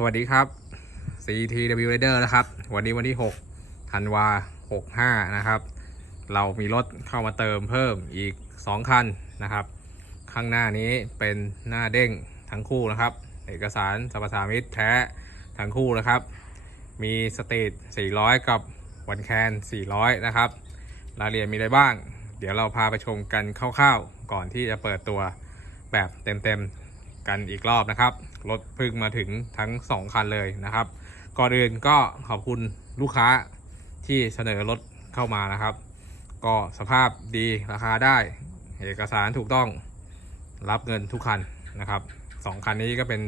สวัสดีครับ CTW Rider นะครับ วันนี้วันที่6ธันวา65 นะครับ เรามีรถเข้ามาเติมเพิ่มอีก 2 คันนะครับ ข้างหน้านี้เป็นหน้าเด้งทั้งคู่นะครับ เอกสารสรรพสามิตแท้ทั้งคู่นะครับ มีสตรีท400 กับวันแคน400 นะครับรายละเอียดมีอะไรบ้าง เดี๋ยวเราพาไปชมกันคร่าวๆ ก่อนที่จะเปิดตัวแบบเต็มๆ กันอีกรอบนะครับ รถพิ่งมาถึงทั้ง 2 คันเลยนะครับ ก่อนอื่นก็ขอบคุณลูกค้าที่เสนอรถเข้ามานะครับ ก็สภาพดีราคาได้ เอกสารถูกต้องรับเงินทุกคันนะครับสองคันนี้ก็เป็น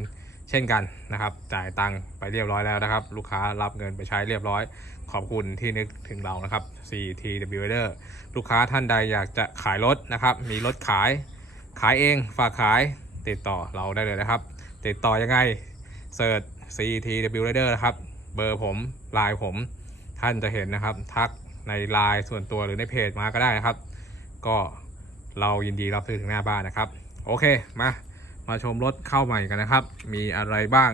เช่นกันนะครับ จ่ายตังค์ไปเรียบร้อยแล้วนะครับ ลูกค้ารับเงินไปใช้เรียบร้อย ขอบคุณที่นึกถึงเรานะครับ CTW Rider ลูกค้าท่านใดอยากจะขายรถนะครับ มีรถขาย ขายเอง ฝากขาย ติดต่อเราได้เลยนะครับ ติดต่อยังไงเสิร์ช CTW Rider นะครับ เบอร์ผมไลน์ผมท่านจะเห็นนะครับ ทักในไลน์ส่วนตัวหรือในเพจมาก็ได้นะครับ ก็เรายินดีรับซื้อถึงหน้าบ้านนะครับ โอเคมามาชมรถเข้าใหม่กันนะครับ มีอะไรบ้าง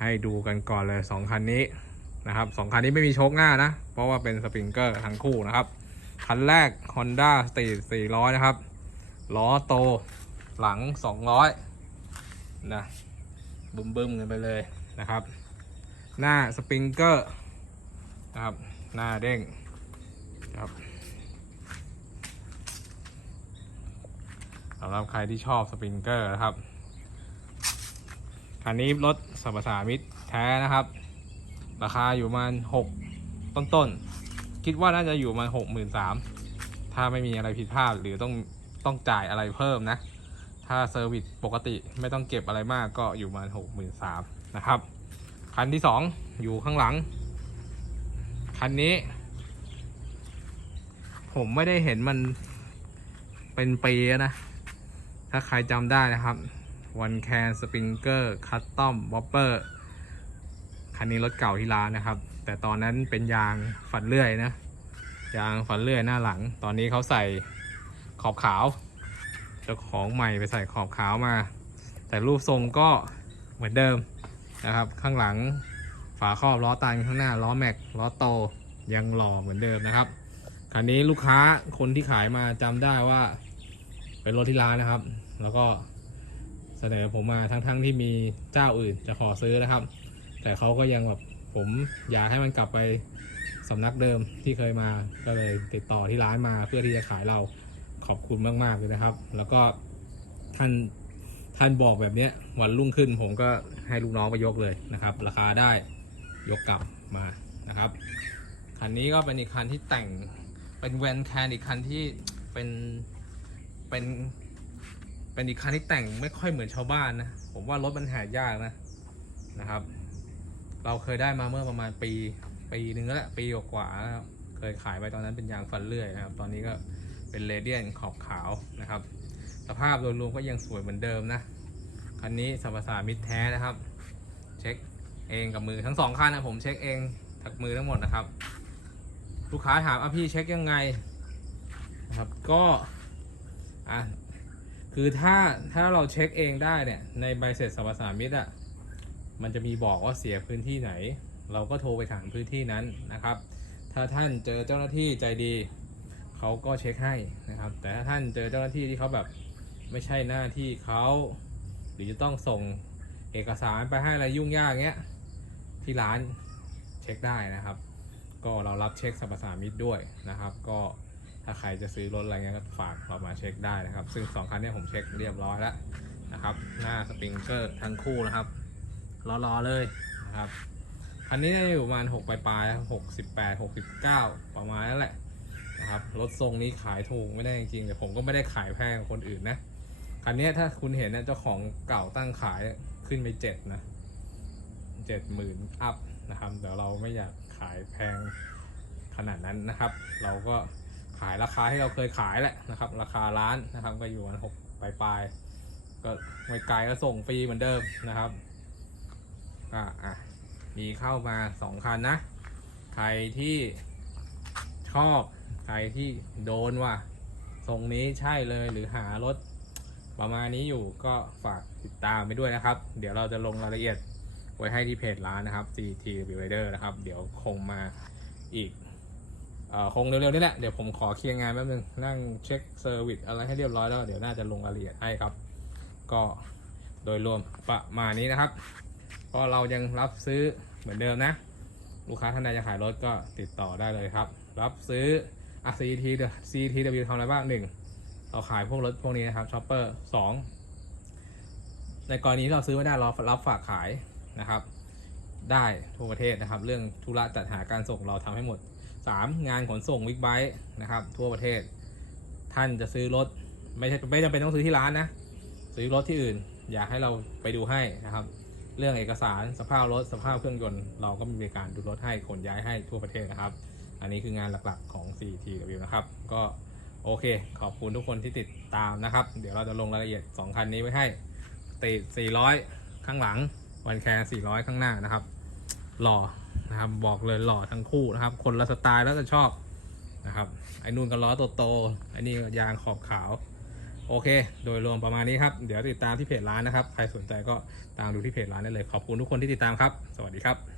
ให้ดูกันก่อนเลย 2 คันนี้นะครับสองคันนี้ไม่มีโชคหน้านะ เพราะว่าเป็นสปริงเกอร์ทั้งคู่นะครับ คันแรก Honda Street 400 นะครับ ล้อโต หลัง 200 นะบึ้มบึมๆกันไปเลยนะครับ หน้าสปริงเกอร์นะครับ หน้าเด้งนะครับสำหรับใครที่ชอบสปริงเกอร์นะครับ คันนี้รถสรรพสามิตรแท้นะครับ ราคาอยู่มาณหกต้นๆ คิดว่าน่าจะอยู่มาณหกหมื่นสามถ้าไม่มีอะไรผิดพลาดหรือต้องต้องจ่ายอะไรเพิ่มนะ ถ้าเซอร์วิสปกติไม่ต้องเก็บอะไรมากก็อยู่มาหกหมื่นสามนะครับ คันที่สองอยู่ข้างหลัง คันนี้ ผมไม่ได้เห็นมันเป็นปีนะ ถ้าใครจำได้นะครับวันแคนสปริงเกอร์คัสตอมวอปเปอร์คันนี้รถเก่าที่ร้านนะครับ แต่ตอนนั้นเป็นยางฝันเลื่อยนะ ยางฝันเลื่อยหน้าหลัง ตอนนี้เขาใส่ขอบขาว จ้าของใหม่ไปใส่ขอบขาวมา แต่รูปทรงก็เหมือนเดิมนะครับ ข้างหลังฝาครอบล้อตันข้างหน้าล้อแม็กล้อโตยังหล่อเหมือนเดิมนะครับคันนี้ลูกค้าคนที่ขายมาจำได้ว่าเป็นรถที่ร้านนะครับ แล้วก็เสนอผมมาทั้งๆที่มีเจ้าอื่นจะขอซื้อนะครับ แต่เขาก็ยังแบบผมอยากให้มันกลับไปสำนักเดิมที่เคยมาก็เลยติดต่อที่ร้านมาเพื่อที่จะขายเรา ขอบคุณมากๆเลยนะครับ แล้วก็ท่านท่านบอกแบบนี้วันรุ่งขึ้นผมก็ให้ลูกน้องไปยกเลยนะครับ ราคาได้ยกกลับมานะครับคันนี้ก็เป็นอีกคันที่แต่งเป็นแวนแคนอีกคันที่เป็นเป็นเป็นอีกคันที่แต่งไม่ค่อยเหมือนชาวบ้านนะผมว่ารถมันหายากนะนะครับ เราเคยได้มาเมื่อประมาณปีปีหนึ่งแล้วปีกว่าๆนะครับเคยขายไปตอนนั้นเป็นยางฟันเลื่อยนะครับ ตอนนี้ก็ เป็นเรเดียนขอบขาวนะครับ สภาพโดยรวมก็ยังสวยเหมือนเดิมนะคันนี้สรรพสามิตแท้นะครับ เช็คเองกับมือทั้งสองคันนะผมเช็คเองทักมือทั้งหมดนะครับ ลูกค้าถามอะพี่เช็คยังไงนะครับก็อะคือถ้าถ้าเราเช็คเองได้เนี่ยในใบเสร็จสรรพสามิตอะมันจะมีบอกว่าเสียพื้นที่ไหน เราก็โทรไปถามพื้นที่นั้นนะครับ ถ้าท่านเจอเจ้าหน้าที่ใจดี เขาก็เช็คให้นะครับ แต่ถ้าท่านเจอเจ้าหน้าที่ที่เขาแบบไม่ใช่หน้าที่เขาหรือจะต้องส่งเอกสารไปให้อะไรยุ่งยากเงี้ยที่ร้านเช็คได้นะครับ ก็เรารับเช็คสรรพสามิตด้วยนะครับ ก็ถ้าใครจะซื้อรถอะไรเงี้ยก็ฝากเรามาเช็คได้นะครับ ซึ่งสองคันนี้ผมเช็คเรียบร้อยแล้วนะครับ หน้าสปริงเกอร์ทั้งคู่นะครับรอๆเลยนะครับคันนี้อยู่ประมาณ6ปลายๆหกสิบแปดหกสิบเก้าประมาณนั้นแหละ นะครับรถทรงนี้ขายถูกไม่ได้จริงๆแต่ผมก็ไม่ได้ขายแพงคนอื่นนะคันนี้ถ้าคุณเห็นเนะเจ้าของเก่าตั้งขายขึ้นไปเจ็ดนะเจ็ดหมื่นอัพนะครับเดี๋ยวเราไม่อยากขายแพงขนาดนั้นนะครับ เราก็ขายราคาที่เราเคยขายแหละนะครับ ราคาร้านนะครับ ก็อยู่วันหกปลายปลายๆก็ไม่ไกลก็ส่งฟรีเหมือนเดิมนะครับก็อะมีเข้ามาสองคันนะ ใครที่ อบใครที่โดนว่าทรงนี้ใช่เลยหรือหารถประมาณนี้อยู่ก็ฝากติดตามไปด้วยนะครับ เดี๋ยวเราจะลงรายละเอียดไว้ให้ที่เพจร้านนะครับ CT Rider นะครับ เดี๋ยวคงมาอีกคงเร็วๆนี่แหละ เดี๋ยวผมขอเคลียร์งานแป๊บนึง นั่งเช็คเซอร์วิสอะไรให้เรียบร้อยแล้ว เดี๋ยวน่าจะลงรายละเอียดให้ครับ ก็โดยรวมประมาณนี้นะครับ ก็เรายังรับซื้อเหมือนเดิมนะ ลูกค้าท่านใดจะขายรถก็ติดต่อได้เลยครับ รับซื้ออะ CT CTW ทำอะไรบ้างหนึ่งเราขายพวกรถพวกนี้นะครับช็อปเปอร์สองในกรณีที่เราซื้อไม่ได้เรารับฝากขายนะครับ ได้ทั่วประเทศนะครับ เรื่องธุระจัดหาการส่งเราทำให้หมด 3. งานขนส่งวิกไบค์นะครับ ทั่วประเทศ ท่านจะซื้อรถไม่ใช่ไม่จำเป็นต้องซื้อที่ร้านนะ ซื้อรถที่อื่น อยากให้เราไปดูให้นะครับ เรื่องเอกสารสภาพรถสภาพเครื่องยนต์ เราก็มีบริการดูรถให้ขนย้ายให้ทั่วประเทศนะครับ อันนี้คืองานหลักๆของ CTW นะครับ ก็โอเค ขอบคุณทุกคนที่ติดตามนะครับ เดี๋ยวเราจะลงรายละเอียด 2 คันนี้ไว้ให้ติด400 ข้างหลัง วันแคร์400 ข้างหน้านะครับ หล่อนะครับบอกเลยหล่อทั้งคู่นะครับ คนละสไตล์แล้วจะชอบนะครับไอ้นู่นก็ล้อโตๆไอ้นี่ก็ยางขอบขาว โอเค โดยรวมประมาณนี้ครับ เดี๋ยวติดตามที่เพจร้านนะครับ ใครสนใจก็ตามดูที่เพจร้านได้เลย ขอบคุณทุกคนที่ติดตามครับ สวัสดีครับ